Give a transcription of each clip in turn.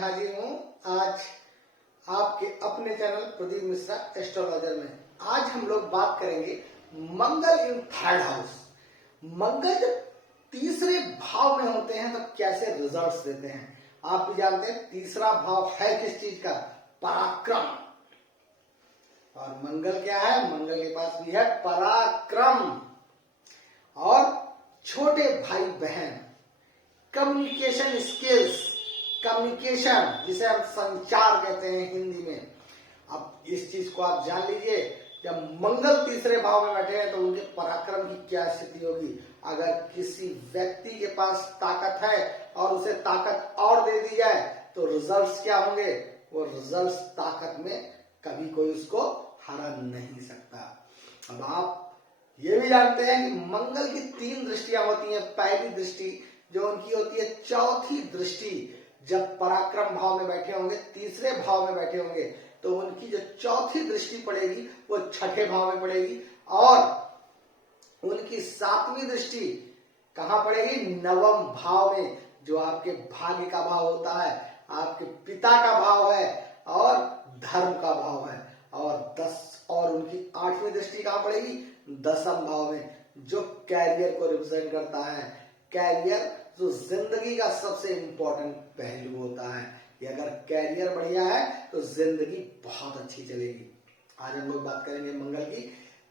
हाजिर हूँ आज आपके अपने चैनल प्रदीप मिश्रा एस्ट्रोलॉजर में। आज हम लोग बात करेंगे मंगल इन थर्ड हाउस। मंगल जब तीसरे भाव में होते हैं तो कैसे रिजल्ट्स देते हैं। आप भी जानते हैं तीसरा भाव है किस चीज का? पराक्रम। और मंगल क्या है? मंगल के पास भी है पराक्रम। और छोटे भाई बहन, कम्युनिकेशन स्किल्स, कम्युनिकेशन जिसे हम संचार कहते हैं हिंदी में। अब इस चीज को आप जान लीजिए, जब मंगल तीसरे भाव में बैठे हैं तो उनके पराक्रम की क्या स्थिति होगी। अगर किसी व्यक्ति के पास ताकत है और उसे ताकत और दे दी जाए तो रिजल्ट्स क्या होंगे? वो रिजल्ट्स ताकत में कभी कोई उसको हरा नहीं सकता। अब आप ये भी जानते हैं कि मंगल की 3 दृष्टियां होती हैं। पहली दृष्टि जो उनकी होती है, चौथी दृष्टि जब पराक्रम भाव में बैठे होंगे, तीसरे भाव में बैठे होंगे, तो उनकी जो चौथी दृष्टि पड़ेगी वो छठे भाव में पड़ेगी। और उनकी 7वीं दृष्टि कहां पड़ेगी? नवम भाव में, जो आपके भाग्य का भाव होता है, आपके पिता का भाव है और धर्म का भाव है। और उनकी 8वीं दृष्टि कहां पड़ेगी? 10वें भाव में, जो कैरियर को रिप्रेजेंट करता है। कैरियर जो जिंदगी का सबसे इंपॉर्टेंट पहलू होता है कि अगर कैरियर बढ़िया है तो जिंदगी बहुत अच्छी चलेगी। आज हम लोग बात करेंगे मंगल की।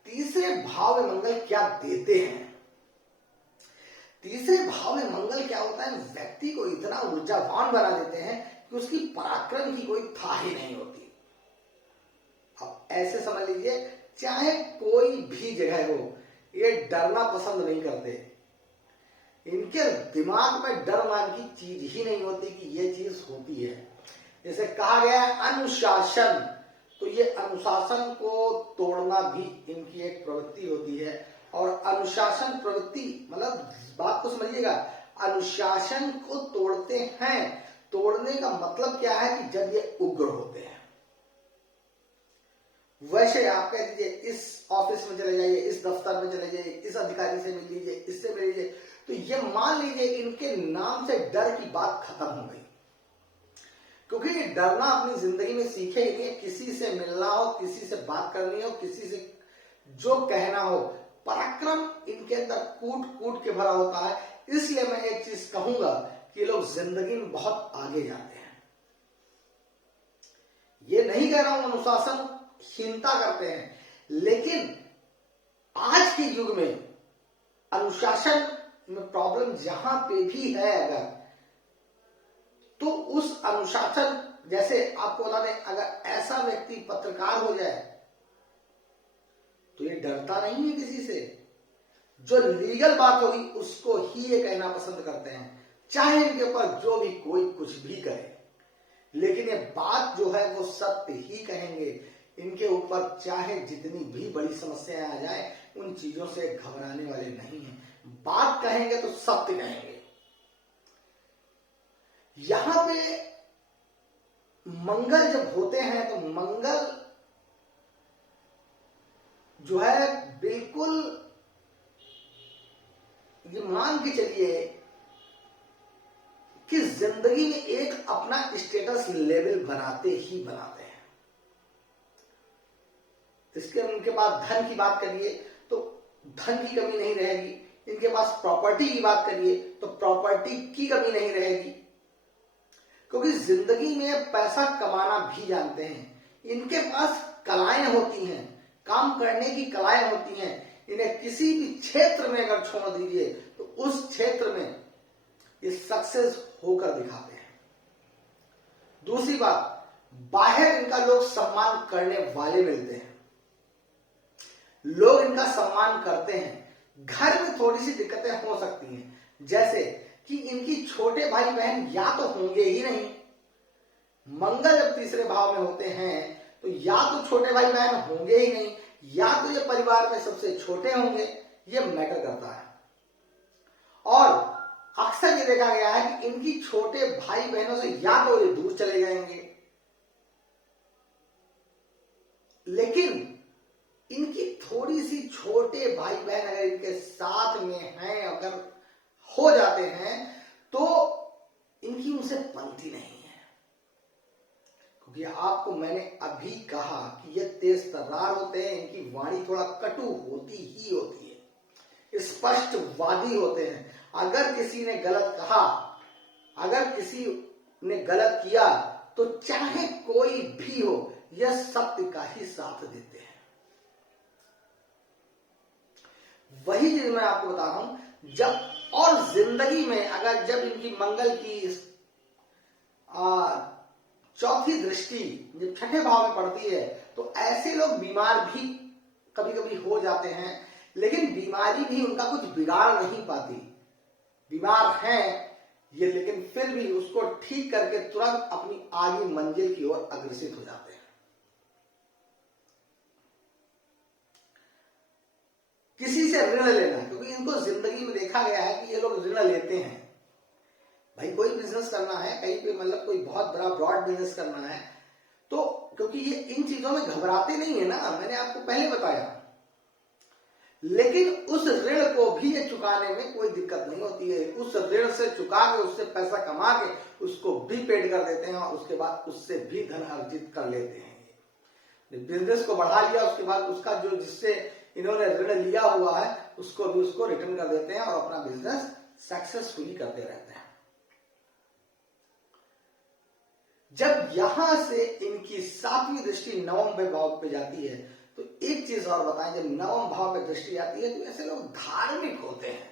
तीसरे भाव में मंगल क्या देते हैं? तीसरे भाव में मंगल क्या होता है? व्यक्ति को इतना ऊर्जावान बना देते हैं कि उसकी पराक्रम की कोई था ही नहीं होती। अब ऐसे समझ लीजिए, चाहे कोई भी जगह हो, ये डरना पसंद नहीं करते। इनके दिमाग में डर नाम की चीज ही नहीं होती कि ये चीज होती है। जैसे कहा गया है अनुशासन, तो ये अनुशासन को तोड़ना भी इनकी एक प्रवृत्ति होती है। और अनुशासन प्रवृत्ति मतलब, बात को समझिएगा, अनुशासन को तोड़ते हैं। तोड़ने का मतलब क्या है कि जब ये उग्र होते हैं। वैसे आप कह दीजिए इस ऑफिस में चले जाइए, इस दफ्तर में चले जाइए, इस अधिकारी से मिल लीजिए, इससे मिल लीजिए, तो ये मान लीजिए इनके नाम से डर की बात खत्म हो गई। क्योंकि ये डरना अपनी जिंदगी में सीखे ही नहीं। किसी से मिलना हो, किसी से बात करनी हो, किसी से जो कहना हो, पराक्रम इनके अंदर कूट कूट के भरा होता है। इसलिए मैं एक चीज कहूंगा कि लोग जिंदगी में बहुत आगे जाते हैं। ये नहीं कह रहा हूं अनुशासन हीनता करते हैं, लेकिन आज के युग में अनुशासन में प्रॉब्लम जहां पे भी है अगर, तो उस अनुशासन, जैसे आपको बता दें, अगर ऐसा व्यक्ति पत्रकार हो जाए तो ये डरता नहीं है किसी से। जो लीगल बात होगी उसको ही ये कहना पसंद करते हैं, चाहे इनके ऊपर जो भी कोई कुछ भी कहे, लेकिन ये बात जो है वो सत्य ही कहेंगे। इनके ऊपर चाहे जितनी भी बड़ी समस्याएं आ जाए, उन चीजों से घबराने वाले नहीं हैं। बात कहेंगे तो सत्य कहेंगे। यहां पे मंगल जब होते हैं तो मंगल जो है बिल्कुल, ये मान के चलिए कि जिंदगी में एक अपना स्टेटस लेवल बनाते ही बनाते हैं। इसके उनके पास धन की बात करिए तो धन की कमी नहीं रहेगी। इनके पास प्रॉपर्टी की बात करिए तो प्रॉपर्टी की कमी नहीं रहेगी, क्योंकि जिंदगी में पैसा कमाना भी जानते हैं। इनके पास कलाएं होती हैं, काम करने की कलाएं होती हैं। इन्हें किसी भी क्षेत्र में अगर छोड़ दीजिए तो उस क्षेत्र में ये सक्सेस होकर दिखाते हैं। दूसरी बात, बाहर इनका लोग सम्मान करने वाले मिलते हैं, लोग इनका सम्मान करते हैं। घर में थोड़ी सी दिक्कतें हो सकती हैं, जैसे कि इनकी छोटे भाई बहन या तो होंगे ही नहीं। मंगल जब तीसरे भाव में होते हैं तो या तो छोटे भाई बहन होंगे ही नहीं, या तो ये परिवार में सबसे छोटे होंगे। ये मैटर करता है। और अक्सर ये देखा गया है कि इनकी छोटे भाई बहनों से या तो ये दूर चले जाएंगे, लेकिन इनकी थोड़ी सी छोटे भाई बहन अगर इनके साथ में हैं, अगर हो जाते हैं, तो इनकी उनसे बनती नहीं है। ये आपको मैंने अभी कहा कि ये तेज तर्रार होते हैं, इनकी वाणी थोड़ा कटु होती ही होती है, स्पष्टवादी होते हैं। अगर किसी ने गलत कहा, अगर किसी ने गलत किया तो चाहे कोई भी हो, यह सत्य का ही साथ देते हैं। वही चीज मैं आपको बता रहा हूं। जब और जिंदगी में अगर जब इनकी मंगल की चौथी दृष्टि जब छठे भाव में पड़ती है तो ऐसे लोग बीमार भी कभी कभी हो जाते हैं, लेकिन बीमारी भी उनका कुछ बिगाड़ नहीं पाती। बीमार हैं ये, लेकिन फिर भी उसको ठीक करके तुरंत अपनी आगे मंजिल की ओर अग्रसित हो जाते हैं। किसी से ऋण लेना, क्योंकि इनको जिंदगी में देखा गया है कि ये लोग ऋण लेते हैं। भाई कोई बिजनेस करना है कहीं पे, मतलब कोई बहुत बड़ा ब्रॉड बिजनेस करना है, तो क्योंकि ये इन चीजों में घबराते नहीं है ना, मैंने आपको पहले बताया, लेकिन उस ऋण को भी ये चुकाने में कोई दिक्कत नहीं होती है। उस ऋण से चुका के, उससे पैसा कमा के उसको भी पेड कर देते हैं और उसके बाद उससे भी धन अर्जित कर लेते हैं। बिजनेस को बढ़ा लिया, उसके बाद उसका जो जिससे इन्होंने ऋण लिया हुआ है उसको भी उसको रिटर्न कर देते हैं और अपना बिजनेस सक्सेसफुली करते रहते हैं। जब यहां से इनकी सातवीं दृष्टि नवम भाव पे जाती है तो एक चीज और बताएं, जब नवम भाव पे दृष्टि आती है तो ऐसे लोग धार्मिक होते हैं।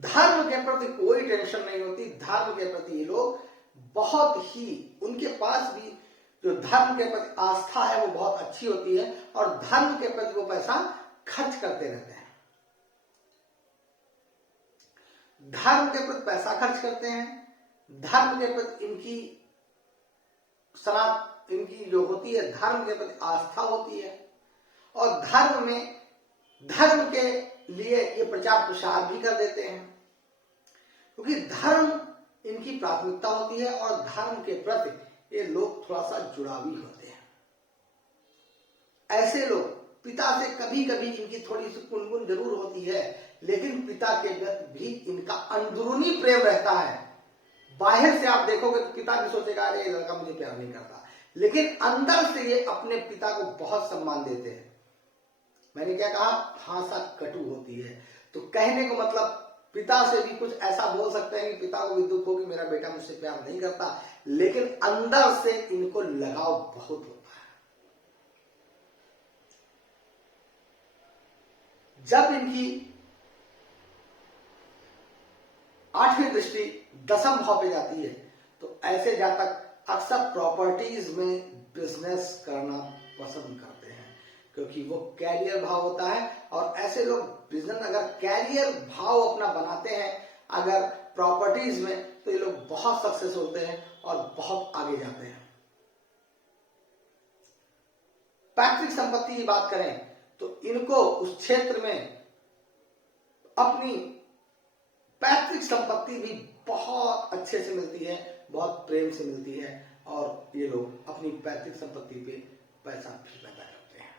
धर्म के प्रति कोई टेंशन नहीं होती, धर्म के प्रति ये लोग बहुत ही, उनके पास भी जो धर्म के प्रति आस्था है वो बहुत अच्छी होती है और धर्म के प्रति वो पैसा खर्च करते रहते हैं। धर्म के प्रति पैसा खर्च करते हैं, धर्म के प्रति इनकी जो होती है धर्म के प्रति आस्था होती है और धर्म के लिए ये प्रचार प्रसार भी कर देते हैं, क्योंकि धर्म इनकी प्राथमिकता होती है और धर्म के प्रति ये लोग थोड़ा सा जुड़ावी होते हैं। ऐसे लोग पिता से कभी कभी इनकी थोड़ी सी कुनकुन जरूर होती है, लेकिन पिता के प्रति भी इनका अंदरूनी प्रेम रहता है। बाहर से आप देखोगे तो पिता भी सोचेगा अरे ये लड़का मुझे प्यार नहीं करता, लेकिन अंदर से ये अपने पिता को बहुत सम्मान देते हैं। मैंने क्या कहा, भाषा कटु होती है, तो कहने को मतलब पिता से भी कुछ ऐसा बोल सकते हैं कि पिता को भी दुख हो कि मेरा बेटा मुझसे प्यार नहीं करता, लेकिन अंदर से इनको लगाव बहुत होता है। जब इनकी आठवीं दृष्टि दसम भाव पे जाती है तो ऐसे जातक अक्सर प्रॉपर्टीज में बिजनेस करना पसंद करते हैं, क्योंकि वो कैरियर भाव होता है और ऐसे लोग बिजनेस अगर कैरियर भाव अपना बनाते हैं अगर प्रॉपर्टीज में, तो ये लोग बहुत सक्सेस होते हैं और बहुत आगे जाते हैं। पैतृक संपत्ति की बात करें तो इनको उस क्षेत्र में अपनी पैतृक संपत्ति भी बहुत अच्छे से मिलती है, बहुत प्रेम से मिलती है और ये लोग अपनी पैतृक संपत्ति पे पैसा भी पैदा करते हैं।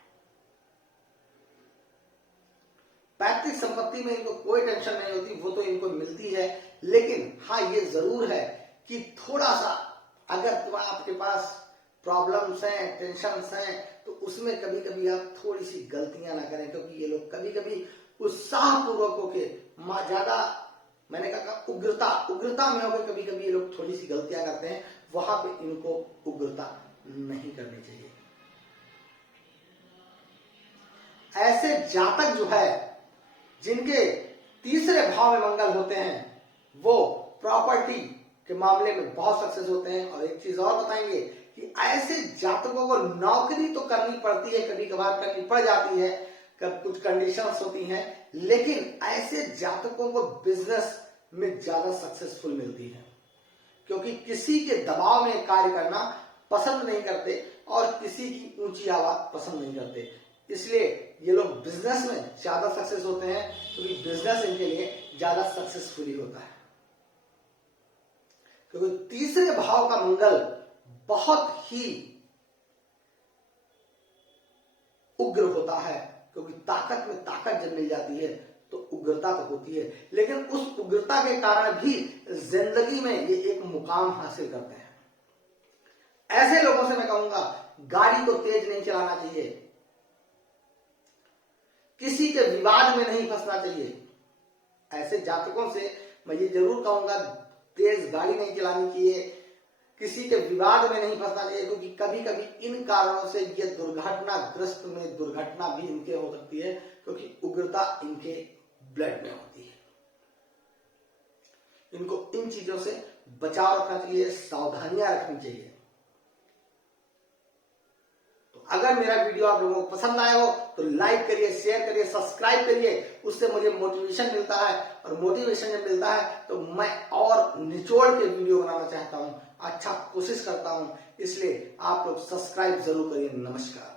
पैतृक संपत्ति में इनको कोई टेंशन नहीं होती, वो तो इनको मिलती है, लेकिन हाँ ये जरूर है कि थोड़ा सा अगर आपके पास प्रॉब्लम्स हैं, टेंशन्स हैं, तो उसमें कभी कभी आप थोड़ी सी गलतियां ना करें, क्योंकि ये लोग कभी कभी उत्साहपूर्वक होके ज्यादा, मैंने कहा उग्रता में होकर कभी कभी ये लोग थोड़ी सी गलतियां करते हैं, वहां पे इनको उग्रता नहीं करनी चाहिए। ऐसे जातक जो है जिनके तीसरे भाव में मंगल होते हैं वो प्रॉपर्टी के मामले में बहुत सक्सेस होते हैं। और एक चीज और बताएंगे कि ऐसे जातकों को नौकरी तो करनी पड़ती है, कभी कभार करनी पड़ जाती है, कुछ कंडीशंस होती हैं, लेकिन ऐसे जातकों को बिजनेस में ज्यादा सक्सेसफुल मिलती है, क्योंकि किसी के दबाव में कार्य करना पसंद नहीं करते और किसी की ऊंची आवाज पसंद नहीं करते, इसलिए ये लोग बिजनेस में ज्यादा सक्सेस होते हैं, क्योंकि बिजनेस इनके लिए ज्यादा सक्सेसफुली होता है। क्योंकि तीसरे भाव का मंगल बहुत ही उग्र होता है, क्योंकि ताकत में ताकत जब मिल जाती है तो उग्रता तो होती है, लेकिन उस उग्रता के कारण भी जिंदगी में ये एक मुकाम हासिल करते हैं। ऐसे लोगों से मैं कहूंगा गाड़ी को तेज नहीं चलाना चाहिए, किसी के विवाद में नहीं फंसना चाहिए। ऐसे जातकों से मैं ये जरूर कहूंगा तेज गाड़ी नहीं चलानी चाहिए, किसी के विवाद में नहीं फंसना चाहिए, क्योंकि कभी कभी इन कारणों से ये दुर्घटनाग्रस्त में दुर्घटना भी इनके हो सकती है, क्योंकि उग्रता इनके ब्लड में होती है। इनको इन चीजों से बचाव रखना चाहिए, सावधानियां रखनी चाहिए। तो अगर मेरा वीडियो आप लोगों को पसंद आया हो तो लाइक करिए, शेयर करिए, सब्सक्राइब करिए, उससे मुझे मोटिवेशन मिलता है, और मोटिवेशन जब मिलता है तो मैं और निचोड़ के वीडियो बनाना चाहता हूं, अच्छा कोशिश करता हूं, इसलिए आप लोग सब्सक्राइब जरूर करिए। नमस्कार।